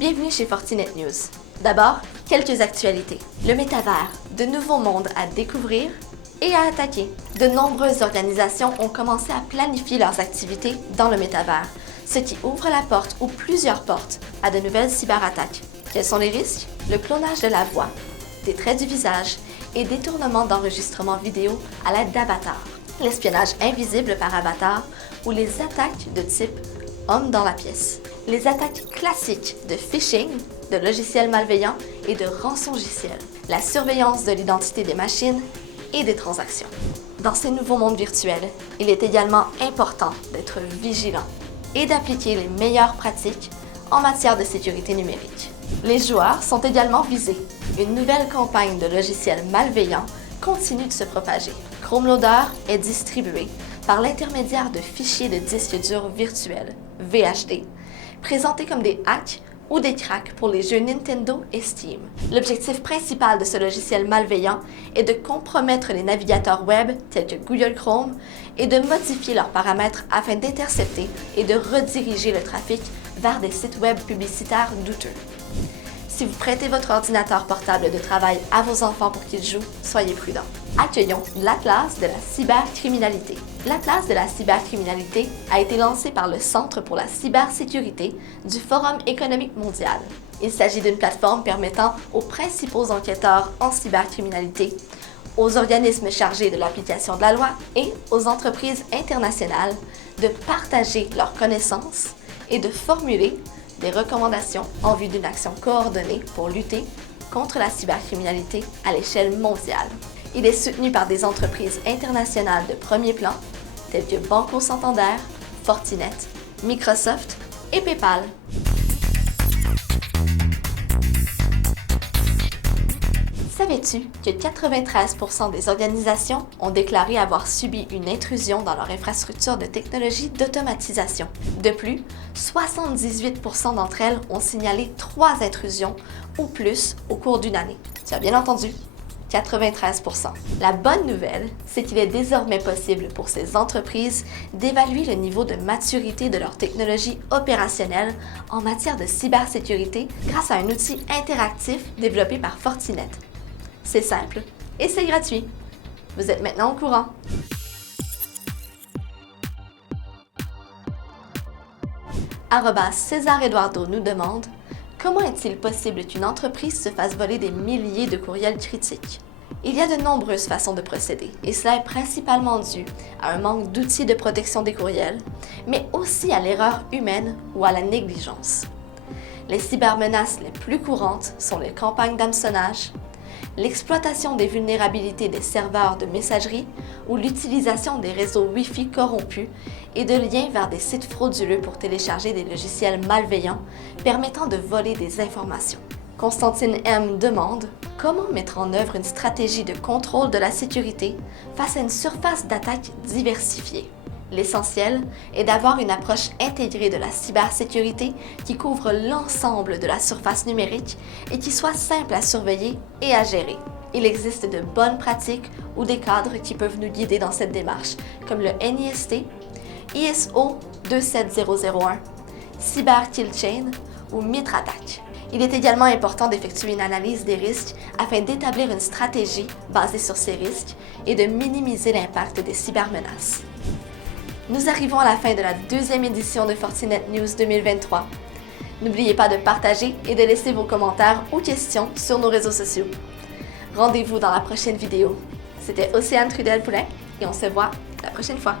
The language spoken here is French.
Bienvenue chez Fortinet News. D'abord, quelques actualités. Le métavers, de nouveaux mondes à découvrir et à attaquer. De nombreuses organisations ont commencé à planifier leurs activités dans le métavers, ce qui ouvre la porte ou plusieurs portes à de nouvelles cyberattaques. Quels sont les risques? Le clonage de la voix, des traits du visage et détournement d'enregistrement vidéo à l'aide d'avatars. L'espionnage invisible par avatar ou les attaques de type homme dans la pièce. Les attaques classiques de phishing, de logiciels malveillants et de rançongiciels. La surveillance de l'identité des machines et des transactions. Dans ces nouveaux mondes virtuels, il est également important d'être vigilant et d'appliquer les meilleures pratiques en matière de sécurité numérique. Les joueurs sont également visés. Une nouvelle campagne de logiciels malveillants continue de se propager. Chrome Loader est distribué par l'intermédiaire de fichiers de disques durs virtuels, VHD, présentés comme des hacks ou des cracks pour les jeux Nintendo et Steam. L'objectif principal de ce logiciel malveillant est de compromettre les navigateurs web tels que Google Chrome et de modifier leurs paramètres afin d'intercepter et de rediriger le trafic vers des sites web publicitaires douteux. Si vous prêtez votre ordinateur portable de travail à vos enfants pour qu'ils jouent, soyez prudents. Accueillons l'Atlas de la cybercriminalité. L'Atlas de la cybercriminalité a été lancé par le Centre pour la cybersécurité du Forum économique mondial. Il s'agit d'une plateforme permettant aux principaux enquêteurs en cybercriminalité, aux organismes chargés de l'application de la loi et aux entreprises internationales de partager leurs connaissances et de formuler des recommandations en vue d'une action coordonnée pour lutter contre la cybercriminalité à l'échelle mondiale. Il est soutenu par des entreprises internationales de premier plan, telles que Banco Santander, Fortinet, Microsoft et PayPal. Savais-tu que 93% des organisations ont déclaré avoir subi une intrusion dans leur infrastructure de technologie d'automatisation? De plus, 78% d'entre elles ont signalé 3 intrusions ou plus au cours d'une année. Tu as bien entendu? 93%. La bonne nouvelle, c'est qu'il est désormais possible pour ces entreprises d'évaluer le niveau de maturité de leur technologie opérationnelle en matière de cybersécurité grâce à un outil interactif développé par Fortinet. C'est simple et c'est gratuit. Vous êtes maintenant au courant. César Eduardo nous demande: comment est-il possible qu'une entreprise se fasse voler des milliers de courriels critiques? Il y a de nombreuses façons de procéder, et cela est principalement dû à un manque d'outils de protection des courriels, mais aussi à l'erreur humaine ou à la négligence. Les cybermenaces les plus courantes sont les campagnes d'hameçonnage, l'exploitation des vulnérabilités des serveurs de messagerie ou l'utilisation des réseaux Wi-Fi corrompus et de liens vers des sites frauduleux pour télécharger des logiciels malveillants permettant de voler des informations. Constantine M demande: comment mettre en œuvre une stratégie de contrôle de la sécurité face à une surface d'attaque diversifiée? L'essentiel est d'avoir une approche intégrée de la cybersécurité qui couvre l'ensemble de la surface numérique et qui soit simple à surveiller et à gérer. Il existe de bonnes pratiques ou des cadres qui peuvent nous guider dans cette démarche, comme le NIST, ISO 27001, Cyber Kill Chain ou MITRE-ATT&CK. Il est également important d'effectuer une analyse des risques afin d'établir une stratégie basée sur ces risques et de minimiser l'impact des cybermenaces. Nous arrivons à la fin de la 2e édition de Fortinet News 2023. N'oubliez pas de partager et de laisser vos commentaires ou questions sur nos réseaux sociaux. Rendez-vous dans la prochaine vidéo. C'était Océane Trudel-Poulin et on se voit la prochaine fois.